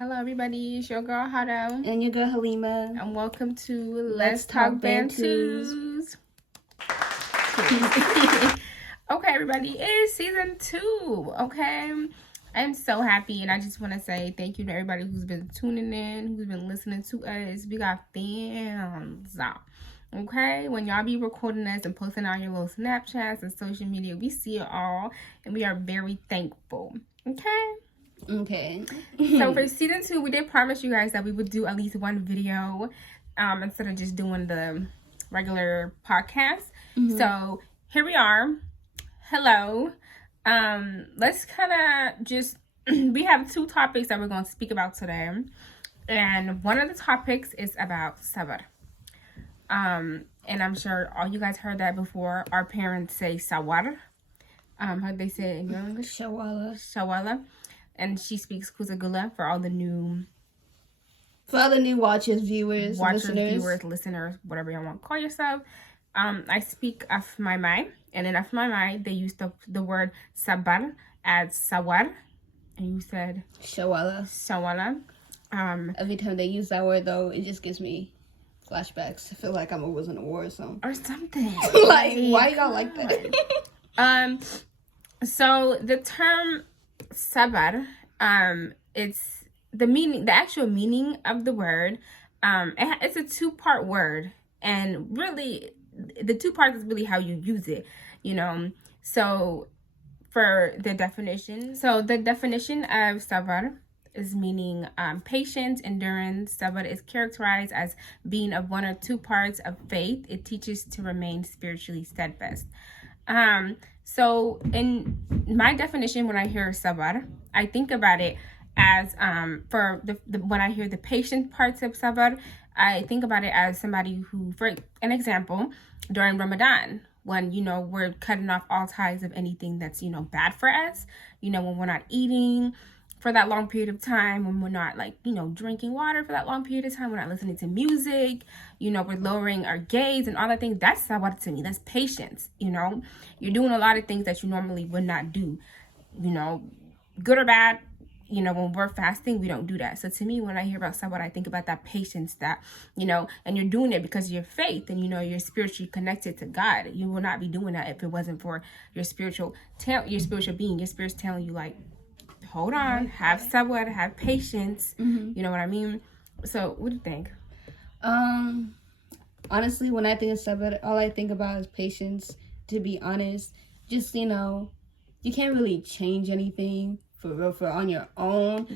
Hello everybody, it's your girl Hado. And your girl Halima. And welcome to Let's Talk Bantus. Okay everybody, it's season 2, okay? I'm so happy and I just want to say thank you to everybody who's been tuning in, who's been listening to us. We got fans, okay? When y'all be recording us and posting on your little Snapchats and social media, we see it all and we are very thankful, okay? Okay. So for season 2, we did promise you guys that we would do at least one video instead of just doing the regular podcast. So here we are. Hello. Let's kind of just we have 2 topics that we're going to speak about today, and one of the topics is about Sabr. And I'm sure all you guys heard that before. Our parents say Sawar. How they say it in your English? Shawala. And she speaks Kusagula for all the new... For all the new watchers, viewers, listeners, whatever you want to call yourself. I speak Afmaimai. And in Afmaimai, they use the word Sabr as Sawar. And you said... Shawala. Every time they use that word, though, it just gives me flashbacks. I feel like I was in a war or something. Or something. Like, why y'all like that? So the term Sabr, it's the actual meaning of the word. It's a 2-part word, and really the 2 parts is really how you use it, you know. So for the definition, of Sabr is meaning patience, endurance. Sabr is characterized as being of 1 or 2 parts of faith. It teaches to remain spiritually steadfast. So in my definition, when I hear Sabr, I think about it as for when I hear the patient parts of Sabr, I think about it as somebody who, for an example, during Ramadan, when, you know, we're cutting off all ties of anything that's, you know, bad for us, you know, when we're not eating for that long period of time, when we're not, like, you know, drinking water for that long period of time, we're not listening to music, you know, we're lowering our gaze and all that thing. That's Sabr to me. That's patience, you know. You're doing a lot of things that you normally would not do, you know, good or bad. You know, when we're fasting, we don't do that. So to me, when I hear about Sabr, I think about that patience that, you know, and you're doing it because of your faith and, you know, you're spiritually connected to God. You will not be doing that if it wasn't for your spiritual being. Your spirit's telling you, like, hold on, have Sabr, have patience. You know what I mean? So what do you think? Honestly, when I think of Sabr, all I think about is patience, to be honest. Just, you know, you can't really change anything for on your own.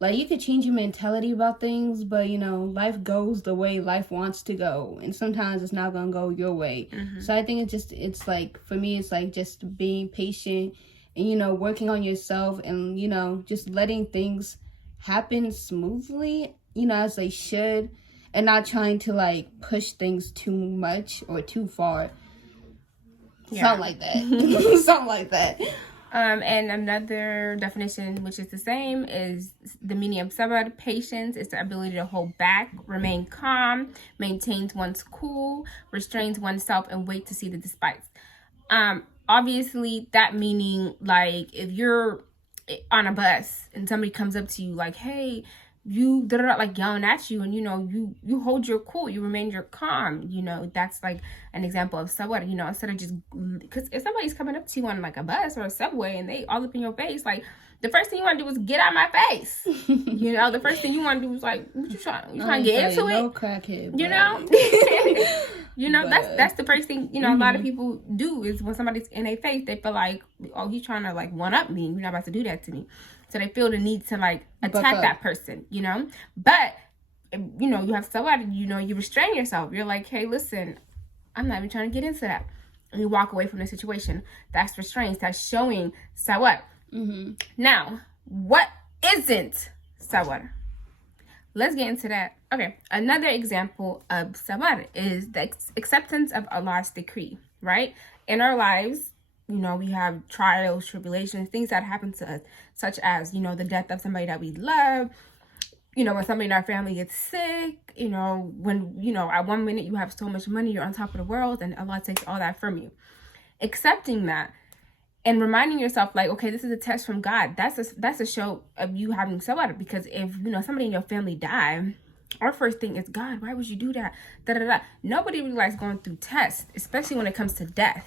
Like, you could change your mentality about things, but, you know, life goes the way life wants to go, and sometimes it's not gonna go your way. So I think it's like, for me, it's like just being patient and, you know, working on yourself and, you know, just letting things happen smoothly, you know, as they should, and not trying to, like, push things too much or too far. Something like that. Something like that. And another definition, which is the same, is the meaning of Sabr. Patience is the ability to hold back, remain calm, maintains one's cool, restrains oneself, and wait to see the despites. Obviously, that meaning, like, if you're on a bus and somebody comes up to you like, hey, you like yelling at you, and, you know, you hold your cool, you remain your calm, you know, that's like an example of Sabr, you know, instead of just, because if somebody's coming up to you on like a bus or a subway and they all up in your face, like, the first thing you want to do is get out of my face. You know, the first thing you want to do is like, what you trying to get into no it? Crackhead, you know? You know, that's the first thing, you know, a lot of people do is when somebody's in their face, they feel like, oh, he's trying to like one up me. You're not about to do that to me. So they feel the need to like attack that person, you know? But, you know, you have Sabr, you know, you restrain yourself. You're like, hey, listen, I'm not even trying to get into that. And you walk away from the situation. That's restraint. That's showing Sabr. Now, what isn't Sabr? Let's get into that. Okay, another example of Sabr is the acceptance of Allah's decree, right? In our lives, you know, we have trials, tribulations, things that happen to us, such as, you know, the death of somebody that we love, you know, when somebody in our family gets sick, you know, when, you know, at one minute you have so much money, you're on top of the world, and Allah takes all that from you. Accepting that and reminding yourself like, okay, this is a test from God. That's a show of you having sabr, because if somebody in your family die, our first thing is, God, why would you do that? Da, da, da. Nobody really likes going through tests, especially when it comes to death,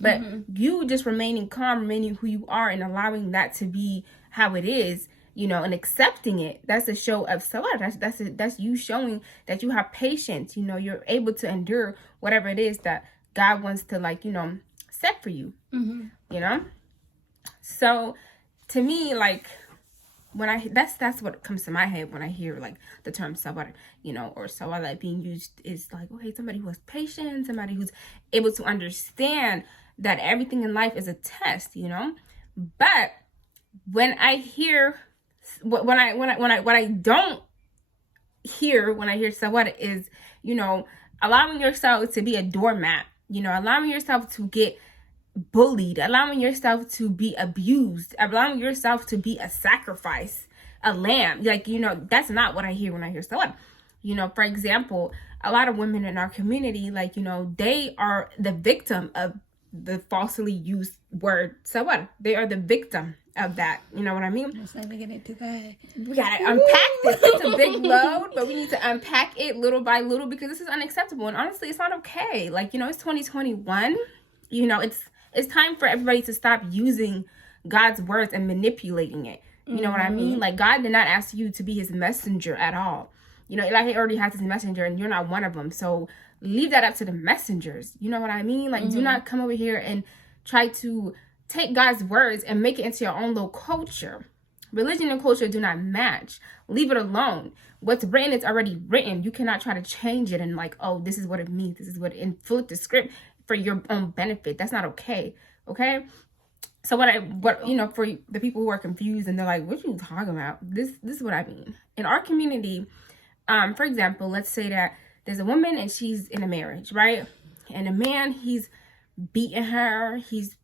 but you just remaining calm, remaining who you are, and allowing that to be how it is, and accepting it. That's a show of sabr. That's you showing that you have patience. You're able to endure whatever it is that God wants to set for you. So to me, like, when that's what comes to my head when I hear like the term sabr, or sawala being used, is like, okay, somebody who has patience, somebody who's able to understand that everything in life is a test, But when I hear what I don't hear when I hear sabr is, allowing yourself to be a doormat, allowing yourself to get bullied, allowing yourself to be abused, allowing yourself to be a sacrifice, a lamb. Like, that's not what I hear when I hear sabr. For example, a lot of women in our community, like, they are the victim of the falsely used word sabr. They are the victim of that. You know what I mean? Let's not get into that. We gotta unpack this. It's a big load, but we need to unpack it little by little, because this is unacceptable. And honestly, it's not okay. Like, it's 2021. It's time for everybody to stop using God's words and manipulating it. You know what I mean? Like, God did not ask you to be his messenger at all. Eli already has his messenger, and you're not one of them. So leave that up to the messengers. You know what I mean? Like, do not come over here and try to take God's words and make it into your own little culture. Religion and culture do not match. Leave it alone. What's written is already written. You cannot try to change it and like, oh, this is what it means. This is what, and flip the script for your own benefit. That's not okay. Okay. So for the people who are confused and they're like, what are you talking about? This is what I mean. In our community, for example, let's say that there's a woman and she's in a marriage, right? And a man, he's beating her. He's,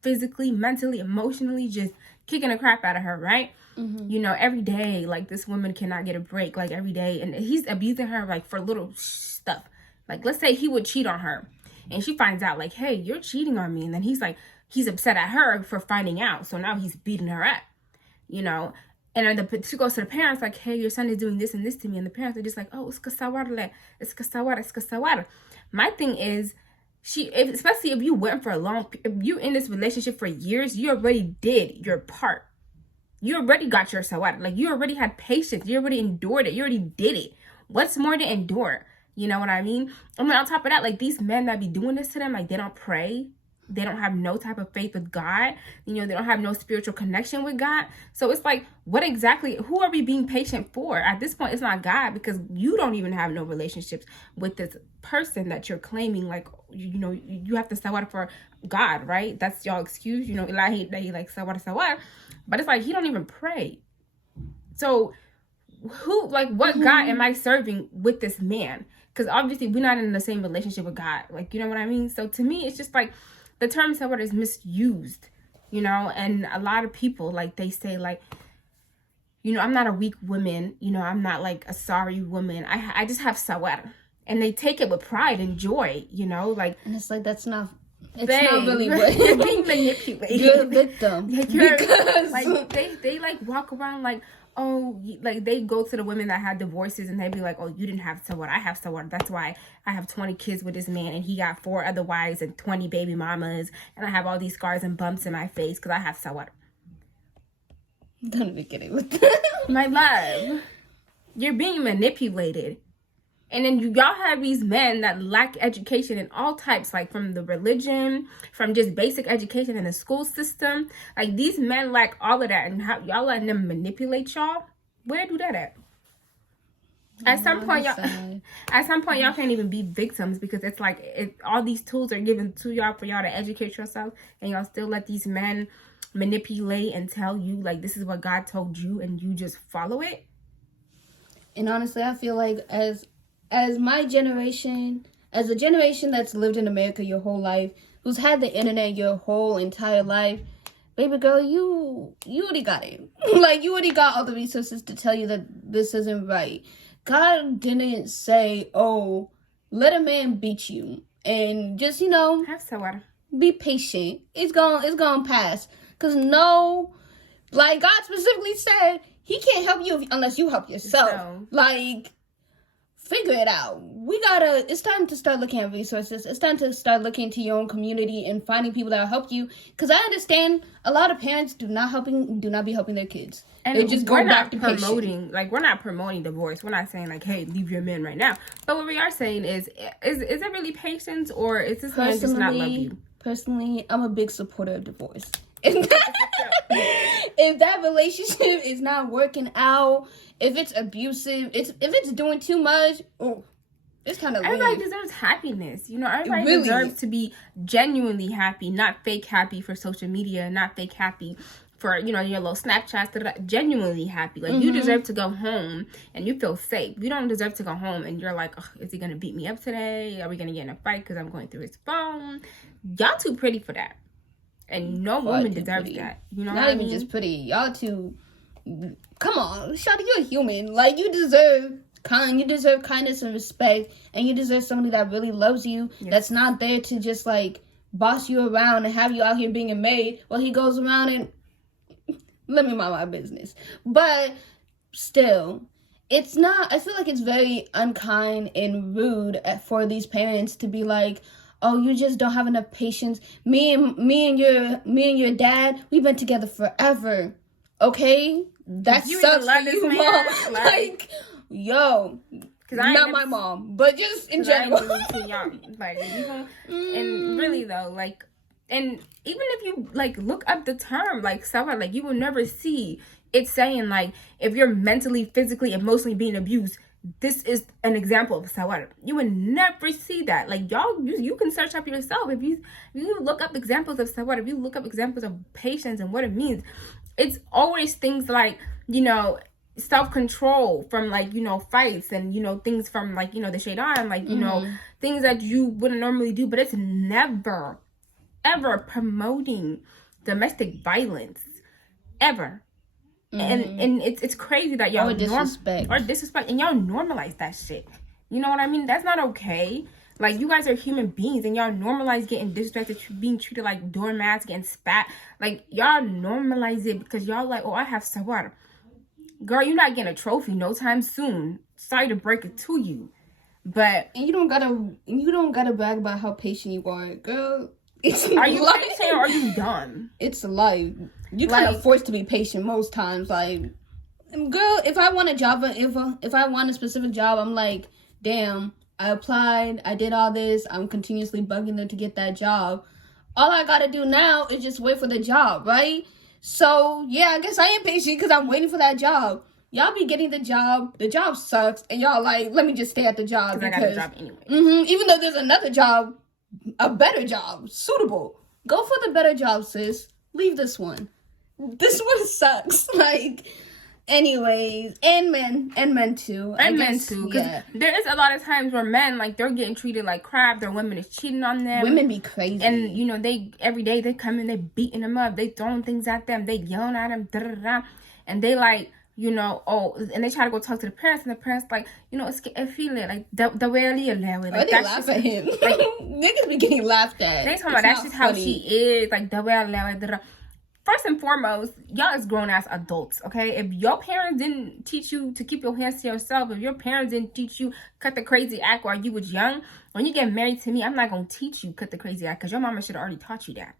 physically, mentally, emotionally, just kicking the crap out of her, right? Every day, like, this woman cannot get a break, like, every day. And he's abusing her, like, for little stuff. Like, let's say he would cheat on her. And she finds out, like, hey, you're cheating on me. And then he's upset at her for finding out. So now he's beating her up, And then she goes to the parents, like, hey, your son is doing this and this to me. And the parents are just like, oh, it's kasawar. My thing is, especially if you went for if you in this relationship for years, you already did your part. You already got your sawar. Like, you already had patience. You already endured it. You already did it. What's more to endure? You know what I mean? And then on top of that, like, these men that be doing this to them, like, they don't pray. They don't have no type of faith with God. They don't have no spiritual connection with God. So it's like, who are we being patient for? At this point, it's not God, because you don't even have no relationships with this person that you're claiming, like, you have to sawar for God, right? That's y'all excuse, ilahi, that he like sawar. But it's like, he don't even pray. So what God am I serving with this man? Because obviously we're not in the same relationship with God. Like, you know what I mean? So to me, it's just like, the term sabr is misused, and a lot of people, like, they say, like, I'm not a weak woman, I'm not like a sorry woman. I just have sawar. And they take it with pride and joy, like. And it's like, it's not really what you're being manipulated. You're a victim. Because like they like walk around like, oh, like they go to the women that had divorces and they be like, oh, you didn't have sawar, I have sawar. That's why I have 20 kids with this man and he got 4 other wives and 20 baby mamas and I have all these scars and bumps in my face because I have sawar. Don't even get it with that. My love, you're being manipulated. And then y'all have these men that lack education in all types, like from the religion, from just basic education in the school system. Like, these men lack all of that, and how y'all letting them manipulate y'all. Where do that at? At some point, y'all can't even be victims, because it's like all these tools are given to y'all for y'all to educate yourself, and y'all still let these men manipulate and tell you like this is what God told you, and you just follow it. And honestly, I feel like as my generation, as a generation that's lived in America your whole life, who's had the internet your whole entire life, baby girl, you already got it. Like, you already got all the resources to tell you that this isn't right. God didn't say, oh, let a man beat you and just, have sawar. Be patient. It's gonna pass. Cause no, like God specifically said, He can't help you unless you help yourself. So, like, figure it out. It's time to start looking at resources. It's time to start looking to your own community and finding people that will help you. Because I understand a lot of parents do not be helping their kids. and They just go back to promoting, like, we're not promoting divorce. We're not saying, like, hey, leave your man right now. But what we are saying is it really patience, or is this man just not love you? Personally, I'm a big supporter of divorce. If that relationship is not working out, if it's abusive, if it's doing too much, it's kind of everybody deserves happiness. Everybody deserves to be genuinely happy, not fake happy for social media, not fake happy for your little Snapchats. Genuinely happy. Like, you deserve to go home and you feel safe. You don't deserve to go home and you're like, is he gonna beat me up today? Are we gonna get in a fight because I'm going through his phone? Y'all too pretty for that. And no woman deserves that. Not even just pretty. Y'all too. Come on, Shawty, you're a human. Like, you deserve kindness and respect, and you deserve somebody that really loves you. Yes. That's not there to just like boss you around and have you out here being a maid while he goes around and let me mind my business. But still, it's not. I feel like it's very unkind and rude for these parents to be like, oh, you just don't have enough patience. Me and your dad, we've been together forever. Okay? That you sucks for you, mom. Like, yo, not my mom, but just in general. Too young. Like, and really though, like, and even if you like look up the term like Sabr, like, you will never see it saying like, if you're mentally, physically, emotionally being abused, this is an example of Sabr. You would never see that. Like, y'all, you can search up yourself. If you look up examples of Sabr, if you look up examples of patience and what it means, it's always things like, self-control from like, fights and, things from like, the shaitan, like, things that you wouldn't normally do. But it's never, ever promoting domestic violence. Ever. And it's crazy that y'all disrespect and y'all normalize that shit. You know what I mean? That's not okay. Like, you guys are human beings and y'all normalize getting disrespected, being treated like doormats, getting spat. Like, y'all normalize it because y'all like, oh, I have Sabr. Girl, you're not getting a trophy no time soon. Sorry to break it to you, but and you don't gotta brag about how patient you are, girl. Are you patient or are you dumb? It's life. You kind of forced to be patient most times. Like, girl, if I want a job, if I want a specific job, I'm like, damn, I applied, I did all this, I'm continuously bugging them to get that job. All I gotta do now is just wait for the job, right? So, yeah, I guess I am patient because I'm waiting for that job. Y'all be getting the job sucks, and y'all like, let me just stay at the job because I got a job anyway. Even though there's another job, a better job, suitable. Go for the better job, sis. Leave this one. This one sucks. Like, anyways, and men too. Because there is a lot of times where men, like, they're getting treated like crap. Their women is cheating on them. Women be crazy. And, they every day they come in, they beating them up. They throwing things at them. They yelling at them. And they like, and they try to go talk to the parents, and the parents like, I feel it, like, the way I live. Like, they laugh at him. Like, niggas be getting laughed at. They talking about that's just how she is, like, the way I live. First and foremost, y'all is grown-ass adults, okay? If your parents didn't teach you to keep your hands to yourself, if your parents didn't teach you cut the crazy act while you was young, when you get married to me, I'm not going to teach you cut the crazy act because your mama should have already taught you that.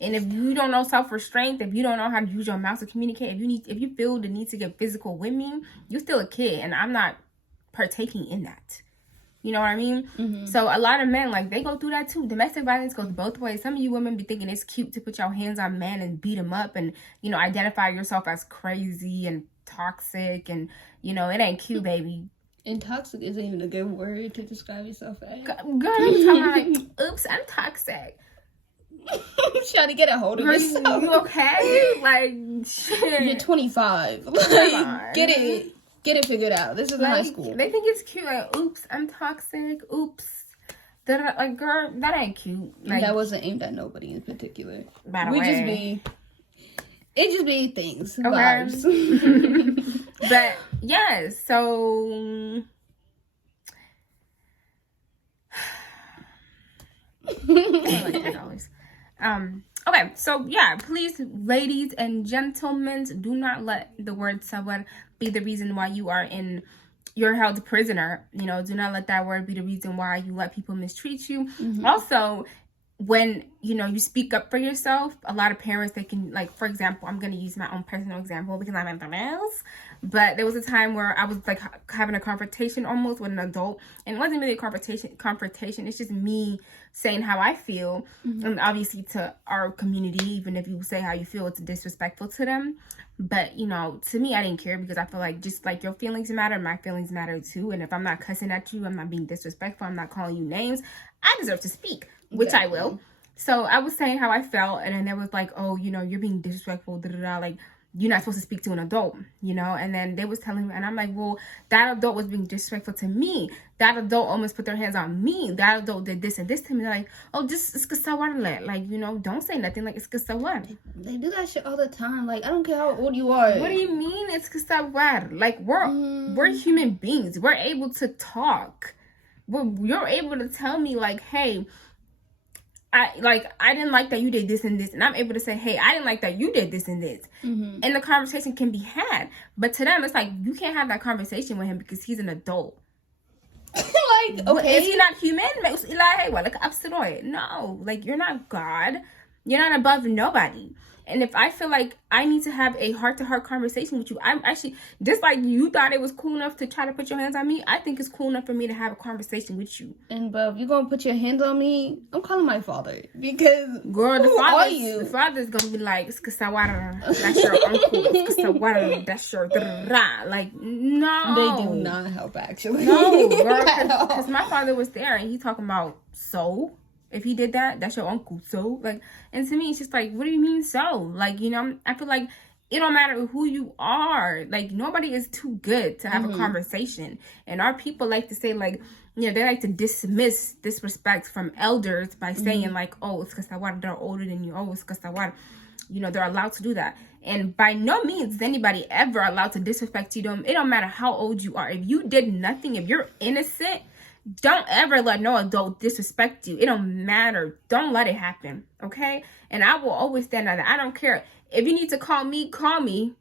And if you don't know self-restraint, if you don't know how to use your mouth to communicate, if you feel the need to get physical with me, you're still a kid, and I'm not partaking in that. You know what I mean? Mm-hmm. So a lot of men, like, they go through that too. Domestic violence goes both ways. Some of you women be thinking it's cute to put your hands on men and beat them up and, identify yourself as crazy and toxic. And, it ain't cute, baby. And toxic isn't even a good word to describe yourself as. Girl, I'm talking like, oops, I'm toxic. Trying to get a hold of yourself. You okay? Like, shit. You're 25. Like, get it figured out. This is high school. They think it's cute. Like, oops, I'm toxic. Oops. Like, girl, that ain't cute. Like, that wasn't aimed at nobody in particular. By the way. It just be things. Okay. Vibes. But, yeah, so... I like that always. Okay, so yeah, please, ladies and gentlemen, do not let the word sabr be the reason why you're held prisoner. You know, do not let that word be the reason why you let people mistreat you. Also, when you speak up for yourself, a lot of parents, they can, like, for example, I'm going to use my own personal example because I'm in else, but there was a time where I was like having a confrontation almost with an adult, and it wasn't really a confrontation, it's just me saying how I feel. And obviously to our community, even if you say how you feel, it's disrespectful to them. But to me, I didn't care, because I feel like, just like your feelings matter, my feelings matter too. And if I'm not cussing at you, I'm not being disrespectful, I'm not calling you names, I deserve to speak, which I will. So I was saying how I felt, and then there was like, oh, you're being disrespectful, like, you're not supposed to speak to an adult, and then they was telling me, and I'm like, well, that adult was being disrespectful to me. That adult almost put their hands on me. That adult did this and this to me. They're like, oh, just like, don't say nothing, like, it's kasawar. They do that shit all the time. Like, I don't care how old you are. What do you mean it's kasawar? Like, we're human beings. We're able to talk. You're able to tell me, like, hey, I didn't like that you did this and this, and I'm able to say, hey, I didn't like that you did this and this, and the conversation can be had. But to them, it's like, you can't have that conversation with him because he's an adult. Like, okay, is he not human? No, like, you're not God, you're not above nobody. And if I feel like I need to have a heart-to-heart conversation with you, I'm actually, just like you thought it was cool enough to try to put your hands on me, I think it's cool enough for me to have a conversation with you. And but if you're gonna put your hands on me, I'm calling my father, because girl, the father's gonna be like, "Skasawara, that's your uncle. Skasawara, that's your like, no." They do not help, actually. No, girl, because my father was there and he talking about, so if he did that, that's your uncle. So, like, and to me, it's just like, what do you mean so? Like, I feel like it don't matter who you are. Like, nobody is too good to have a conversation. And our people like to say, like, they like to dismiss disrespect from elders by saying, like, oh, it's kasawar, they're older than you. Oh, it's kasawar. They're allowed to do that. And by no means is anybody ever allowed to disrespect you. It don't matter how old you are. If you did nothing, if you're innocent, don't ever let no adult disrespect you. It don't matter. Don't let it happen, okay? And I will always stand on that. I don't care. If you need to call me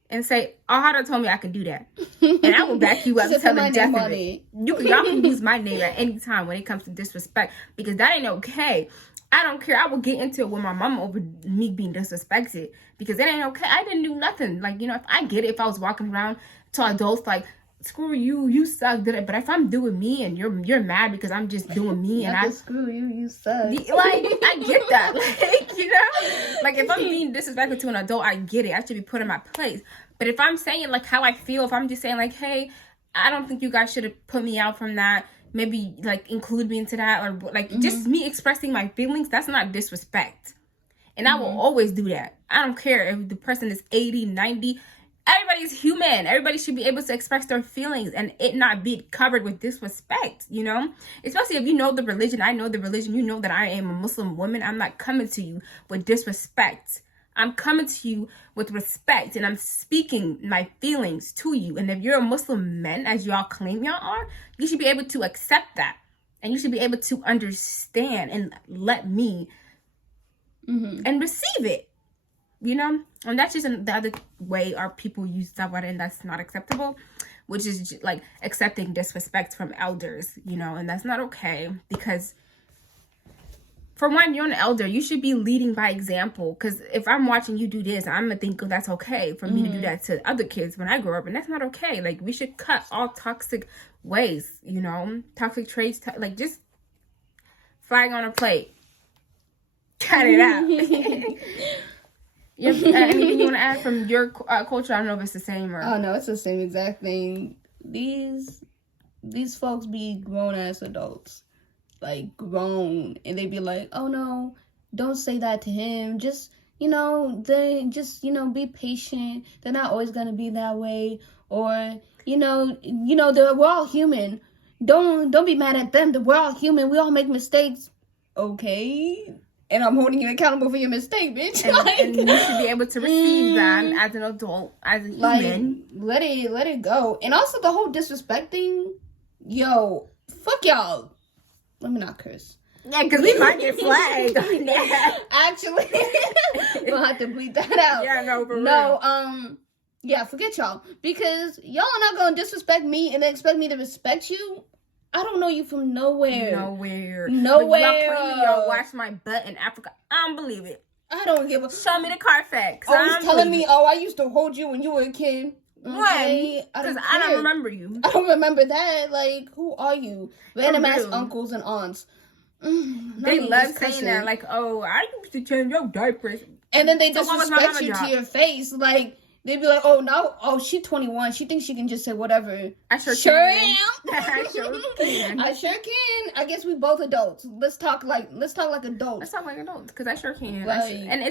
and say, Ahara told me I can do that. And I will back you up to the death of it. Y'all can use my name at any time when it comes to disrespect, because that ain't okay. I don't care. I will get into it with my mama over me being disrespected, because it ain't okay. I didn't do nothing. Like, if I get it, if I was walking around to adults like, screw you, you suck, but if I'm doing me and you're mad because I'm just doing me, and screw you, you suck. Like, I get that. Like, like, if I'm being disrespectful to an adult, I get it. I should be put in my place. But if I'm saying, like, how I feel, if I'm just saying, like, hey, I don't think you guys should have put me out from that, maybe, like, include me into that, or, like, just me expressing my feelings, that's not disrespect. And I will always do that. I don't care if the person is 80, 90. Everybody's human. Everybody should be able to express their feelings and it not be covered with disrespect, Especially if you know the religion. I know the religion. You know that I am a Muslim woman. I'm not coming to you with disrespect. I'm coming to you with respect, and I'm speaking my feelings to you. And if you're a Muslim man, as y'all claim y'all are, you should be able to accept that. And you should be able to understand and let me and receive it. And that's just the other way our people use sabr, and that's not acceptable, which is like accepting disrespect from elders, and that's not okay, because for one, you're an elder, you should be leading by example, because if I'm watching you do this, I'm gonna think that's okay for me to do that to other kids when I grow up, and that's not okay. Like, we should cut all toxic ways, toxic traits, like, just flag on a plate, cut it out. Anything you want to add from your culture? I don't know if it's the same or... Oh, no, it's the same exact thing. These folks be grown-ass adults. Like, grown. And they be like, oh, no, don't say that to him. Just, they just, be patient. They're not always going to be that way. Or, we're all human. Don't be mad at them. We're all human. We all make mistakes. Okay. And I'm holding you accountable for your mistake, bitch. And you should be able to receive them as an adult, as a human. Let it go. And also the whole disrespect thing. Yo, fuck y'all. Let me not curse. Yeah, because we might get flagged on that. Actually, we'll have to bleep that out. Yeah, no, for no, real. yeah, forget y'all. Because y'all are not going to disrespect me and then expect me to respect you. I don't know you from nowhere. Nowhere. Nowhere. Y'all claiming y'all watched my butt in Africa. I don't believe it. I don't give a... Show me the Carfax. Always telling me, I used to hold you when you were a kid. Okay? Because I don't remember you. I don't remember that. Like, who are you? Random ass uncles and aunts. They love saying that. Like, oh, I used to change your diapers. And then they disrespect you to your face. Like, they'd be like, oh, she's 21. She thinks she can just say whatever. I sure am. I sure can. I sure can. I guess we both adults. Let's talk like adults. Let's talk like adults, because I sure can. Like, and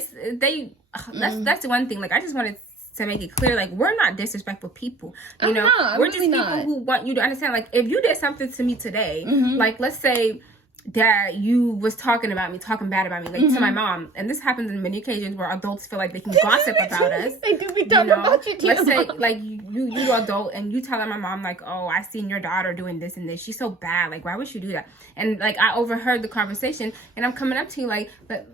that's the one thing. Like, I just wanted to make it clear, like, we're not disrespectful people. You know, we're just people who want you to understand. Like, if you did something to me today, like, let's say that you was talking bad about me, like to my mom, and this happens in many occasions where adults feel like they can gossip about us. They do be talking about you too. Let's say like you adult and you telling my mom like, oh, I seen your daughter doing this and this. She's so bad. Like, why would she do that? And like I overheard the conversation, and I'm coming up to you like, hey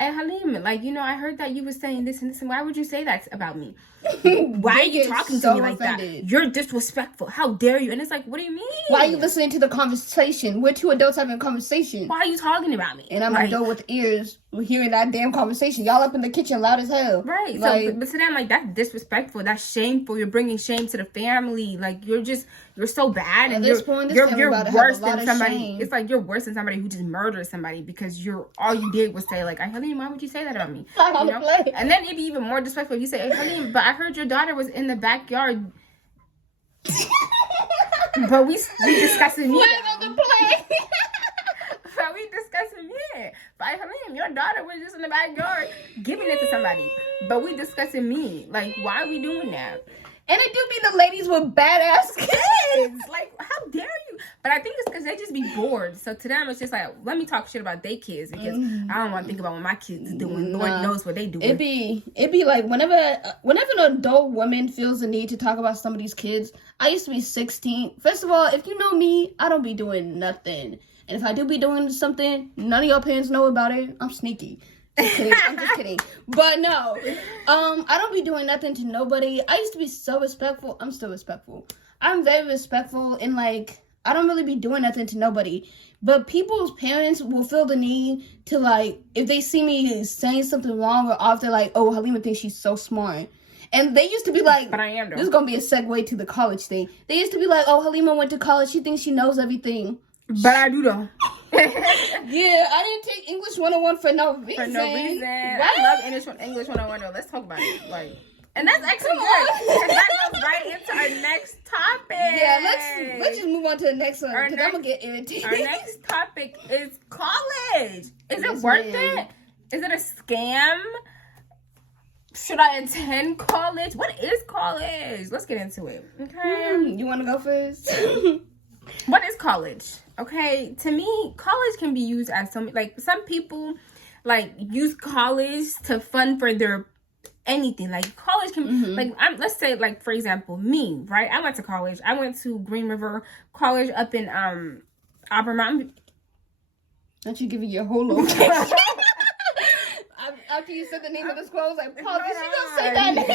Halim, like, you know, I heard that you were saying this and this, and why would you say that about me? Why are you talking to me like that? You're disrespectful. How dare you? And it's like, what do you mean? Why are you listening to the conversation? We're two adults having a conversation. Why are you talking about me? And I'm an adult with ears hearing that damn conversation. Y'all up in the kitchen loud as hell. Right. Like, so, but to them, like, that's disrespectful. That's shameful. You're bringing shame to the family. Like, you're so bad. And you're worse than somebody. It's like you're worse than somebody who just murdered somebody because all you did was say, like, hey, Halim, why would you say that about me? You know? And then it'd be even more disrespectful if you say, hey, Halim, but I heard your daughter was in the backyard. But we discussing me. On the play. But we discussing me. But Halim, your daughter was just in the backyard giving it to somebody. But we discussing me. Like, why are we doing that? And it do be the ladies with badass kids. Like, how dare you? But I think it's because they just be bored. So to them, it's just like, let me talk shit about their kids because I don't want to think about what my kids is doing. Lord knows what they do. It be like whenever an adult woman feels the need to talk about somebody's kids. I used to be 16. First of all, if you know me, I don't be doing nothing. And if I do be doing something, none of your parents know about it. I'm sneaky. I'm just kidding. But no, I don't be doing nothing to nobody. I used to be so respectful. I'm still respectful. I'm very respectful, and like, I don't really be doing nothing to nobody. But people's parents will feel the need to, like, if they see me saying something wrong or off, they're like, oh, Halima thinks she's so smart. And they used to be like, but I am, though. This is going to be a segue to the college thing. They used to be like, oh, Halima went to college. She thinks she knows everything. But I do, though. Yeah, I didn't take English 101 for no reason. For no reason. What? I love English 101, though. Let's talk about it. Like, and that's actually good. And that goes right into our next topic. Yeah, let's just move on to the next one because I'm gonna get irritated. Our next topic is college. Is it worth it? Is it a scam? Should I attend college? What is college? Let's get into it. Okay. You want to go first? What is college? Okay, to me, college can be used as some people like use college to fund for their anything. Like college can let's say, like, for example, me, right? I went to college. I went to Green River College up in Auburn Mountain. Don't you give me your whole location? After you said the name of the school, I was like, Paul, did she just say that name?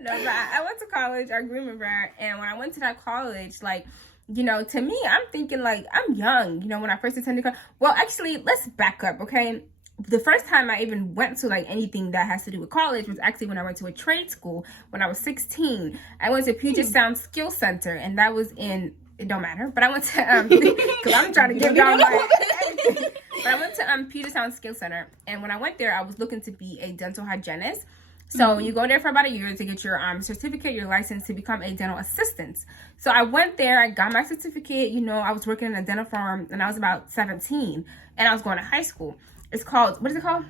No, but I went to college at Green River, and when I went to that college, like, you know, to me, I'm thinking, like, I'm young, you know, when I first attended college. Well, actually, let's back up, okay? The first time I even went to, like, anything that has to do with college was actually when I went to a trade school when I was 16. I went to Puget Sound Skill Center, and that was in, it don't matter, but I went to, because I'm trying to give y'all my, but I went to Puget Sound Skill Center, and when I went there, I was looking to be a dental hygienist. So you go there for about a year to get your certificate, your license to become a dental assistant. So I went there, I got my certificate, you know, I was working in a dental farm, and I was about 17, and I was going to high school. It's called, what is it called?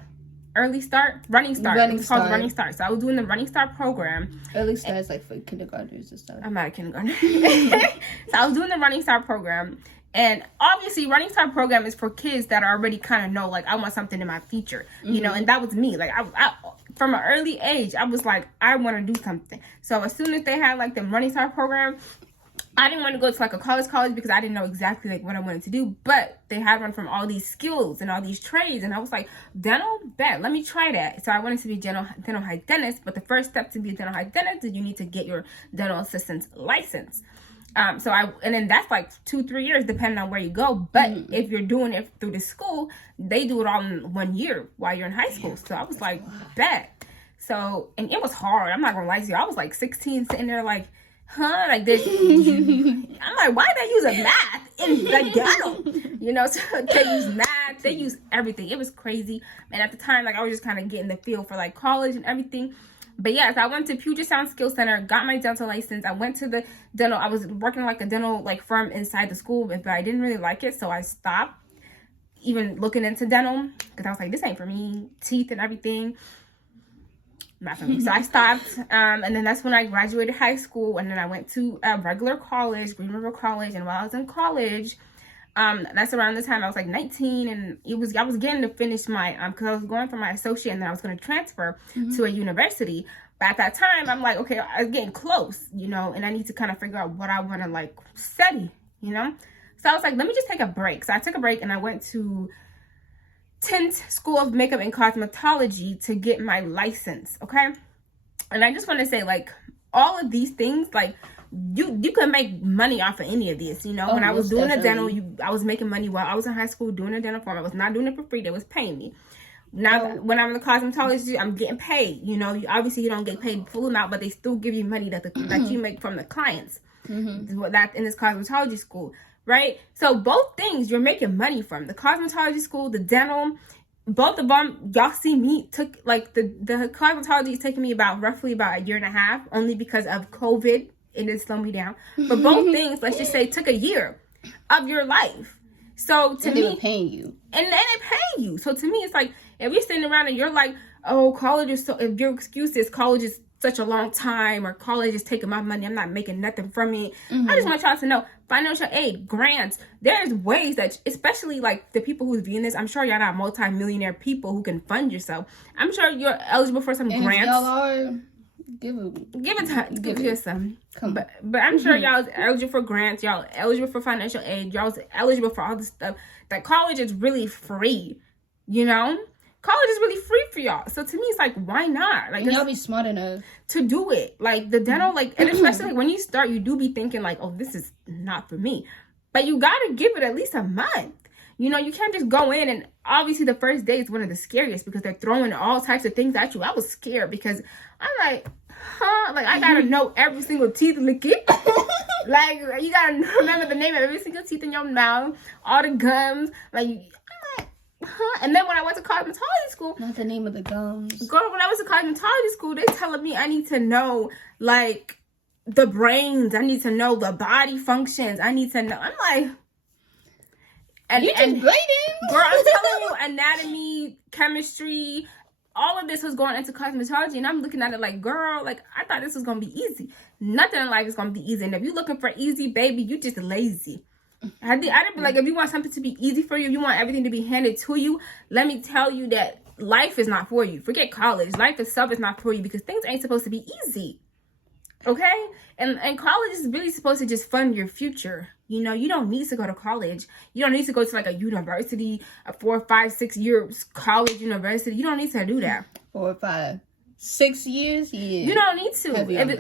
Running Start. It's called Running Start. So I was doing the Running Start program. Early Start is like for kindergartners and stuff. I'm not a kindergartner. So I was doing the Running Start program. And obviously, Running Start program is for kids that already kind of know, like, I want something in my future, you know, and that was me. Like, I from an early age, I was like, I want to do something. So as soon as they had, like, the Running Start program, I didn't want to go to like a college because I didn't know exactly like what I wanted to do, but they had one from all these skills and all these trades, and I was like, dental, bet, let me try that. So I wanted to be dental hygienist, but the first step to be a dental hygienist is you need to get your dental assistant's license. And then that's like 2-3 years depending on where you go. But if you're doing it through the school, they do it all in 1 year while you're in high school. So I was like, bet. So, and it was hard. I'm not gonna lie to you. I was like 16 sitting there like, huh? Like this. I'm like, why they use a math in the dental? You know, so they use math, they use everything. It was crazy. And at the time, like I was just kind of getting the feel for like college and everything. But yes, I went to Puget Sound Skill Center, got my dental license. I went to the dental. I was working like a dental like firm inside the school, but I didn't really like it, so I stopped even looking into dental because I was like, this ain't for me. Teeth and everything, not for me. So I stopped, and then that's when I graduated high school, and then I went to a regular college, Green River College. And while I was in college, that's around the time I was like 19, and I was getting to finish my because I was going for my associate, and then I was going to transfer to a university. But at that time, I'm like, okay, I was getting close, you know, and I need to kind of figure out what I want to like study, you know. So I was like, let me just take a break. So I took a break and I went to Tint School of Makeup and Cosmetology to get my license. Okay, and I just want to say, like, all of these things, like, you can make money off of any of this, you know. When I was doing a dental, I was making money while I was in high school doing a dental form. I was not doing it for free. They was paying me. Now, when I'm in the cosmetology, I'm getting paid. You know, obviously you don't get paid full amount, but they still give you money that you make from the clients. That in this cosmetology school, right? So both things you're making money from. The cosmetology school, the dental, both of them, y'all see me took like the cosmetology is taking me roughly about a year and a half, only because of COVID. It did slow me down. But both things, let's just say, took a year of your life. So to me, they paying you, and they paying you. So to me, it's like, if you're sitting around and you're like, oh, college is so, if your excuse is college is such a long time, or college is taking my money, I'm not making nothing from it. I just want y'all to know, financial aid, grants, there's ways that, especially like the people who's viewing this, I'm sure y'all not multi-millionaire people who can fund yourself. I'm sure you're eligible for some grants. Y'all are. Give it some. But I'm sure y'all eligible for grants. Y'all eligible for financial aid. Y'all eligible for all this stuff. That college is really free. You know, college is really free for y'all. So to me, it's like, why not? Like, y'all be smart enough to do it. Like the dental, like, and especially like, when you start, you do be thinking like, oh, this is not for me. But you gotta give it at least a month. You know, you can't just go in, and obviously the first day is one of the scariest because they're throwing all types of things at you. I was scared because I'm like, huh? Like, I gotta know every single teeth lick it. Like, you gotta remember the name of every single teeth in your mouth, all the gums. Like, I'm like, huh? And then when I went to cosmetology school, not the name of the gums. Girl, when I was to cosmetology school, they telling me I need to know like the brains. I need to know the body functions. I need to know. I'm like. And you just blatant. Girl, I'm telling you, anatomy, chemistry, all of this was going into cosmetology, and I'm looking at it like, girl, like, I thought this was going to be easy. Nothing in life is going to be easy, and if you're looking for easy, baby, you just lazy. I didn't be like, if you want something to be easy for you, you want everything to be handed to you, let me tell you that life is not for you. Forget college. Life itself is not for you because things ain't supposed to be easy. Okay? And college is really supposed to just fund your future. You know, you don't need to go to college. You don't need to go to like a university, a 4, 5, 6 year college university. You don't need to do that. 4, 5, 6 years? Yeah. You don't need to.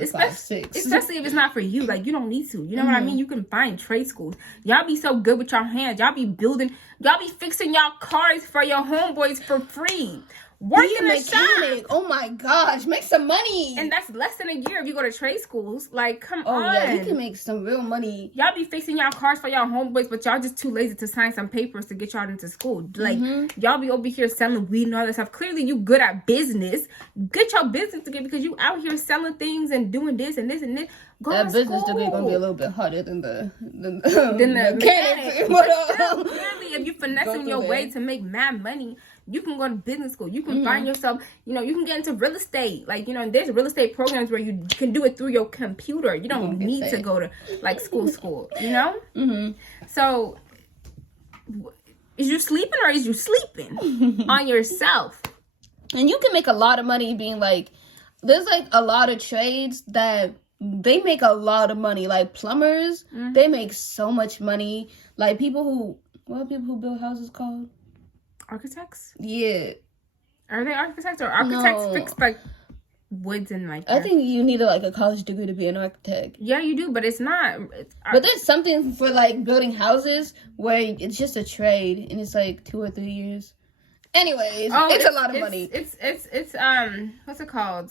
Especially if it's not for you. Like, you don't need to. You know what I mean? You can find trade schools. Y'all be so good with your hands. Y'all be fixing y'all cars for your homeboys for free. Work in a mechanic. Oh my gosh, make some money. And that's less than a year if you go to trade schools. Like, come on. Oh yeah, you can make some real money. Y'all be fixing y'all cars for y'all homeboys, but y'all just too lazy to sign some papers to get y'all into school. Like, y'all be over here selling weed and all that stuff. Clearly, you good at business. Get your business together because you out here selling things and doing this and this and this. That business degree gonna be a little bit harder than the mechanic. Clearly, if you finessing your way to make mad money, you can go to business school. You can find yourself, you know, you can get into real estate. Like, you know, there's real estate programs where you can do it through your computer. You don't need to go to like school, you know? So is you sleeping or is you sleeping on yourself? And you can make a lot of money being like, there's like a lot of trades that they make a lot of money. Like plumbers, they make so much money. Like people who, what are people who build houses called? Architects? Yeah. Are they architects or architects No. fix like woods and like I think you need like a college degree to be an architect. Yeah, you do, but it's not. But there's something for like building houses where it's just a trade and it's like 2 or 3 years. Anyways, it's a lot of money. It's what's it called?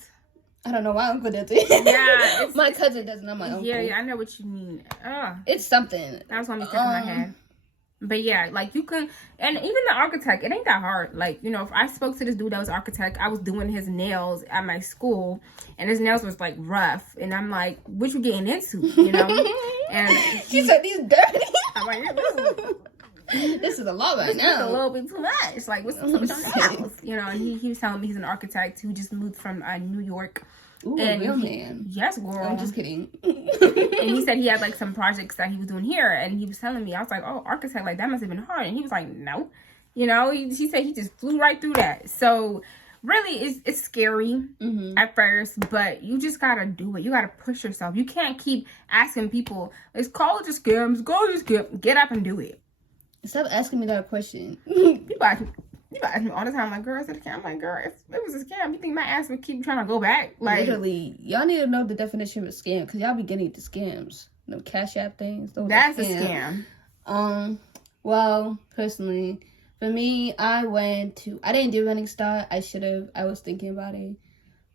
I don't know why Uncle does it. Yeah, my cousin does, not my uncle. Yeah, I know what you mean. It's something. That was one mistake in my head. But yeah, like you can, and even the architect, it ain't that hard. Like, you know, if I spoke to this dude that was architect, I was doing his nails at my school, and his nails was like rough, and I'm like, what you getting into, you know? And he said these dirty. I'm like, this is a lot right now. This is a little bit too much. It's like, what's with your nails? You know, and he was telling me he's an architect who just moved from New York. Ooh, and real man. Yes, girl. I'm just kidding. And he said he had like some projects that he was doing here, and he was telling me, I was like, oh, architect, like that must have been hard. And he was like, no, you know, he said he just flew right through that. So really, it's scary at first, but you just gotta do it. You gotta push yourself. You can't keep asking people, is college a scam? Is college a scam? Get up and do it. Stop asking me that question. People ask me all the time, like, girl, is it a scam? I'm like, girl, if it was a scam, you think my ass would keep trying to go back? Like, literally, y'all need to know the definition of a scam, because y'all be getting into scams. No Cash App things. That's a scam. Well, personally, for me, I didn't do Running Start. I should have. I was thinking about it.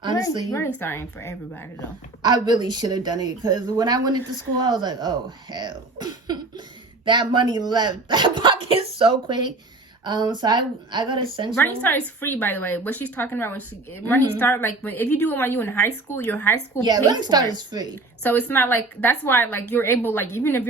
Honestly, Running Start ain't for everybody, though. I really should have done it, because when I went into school, I was like, oh, hell. That money left that pocket so quick. So I got Essential. Running Start is free, by the way. What she's talking about when she Running Start, like if you do it when you're in high school, your high school pays Running Start for it. is free. So it's not like, that's why like you're able, like even if you're